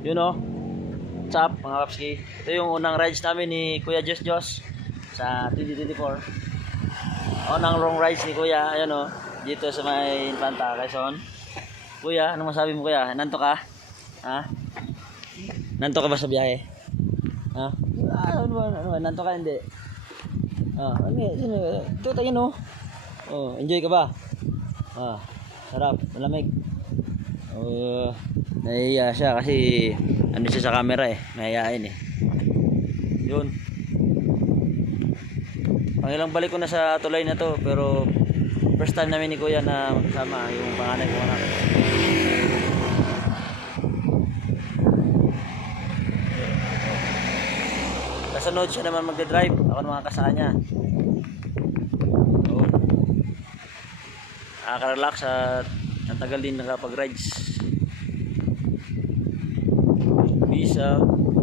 Yun o. What's up mga kapski? Ito yung unang rides namin ni Kuya Jos Jos sa 2024. Unang long rides ni Kuya. Ayan o. Dito sa may Infanta, Quezon. Kuya, ano masabi mo kuya? Nanto ka? Ha? Nanto ka ba sa biyahe? Ha? Ah, ano ba? Ano ba? Nanto ka hindi? Ah, ano? Ano, ito tayo no. Oh, enjoy ka ba? Ah, sarap, malamig. Oh, nahiya siya kasi ano siya sa camera eh, mahihain eh. Yun. Pangilang balik ko na sa tulay na to, pero first time namin ni Kuya na magkasama yung panganay ko anak. Kasunod siya naman magdadrive, ako naman kasama niya. Oo. Nakaka-relax at ang tagal din nakapag-rides. Out.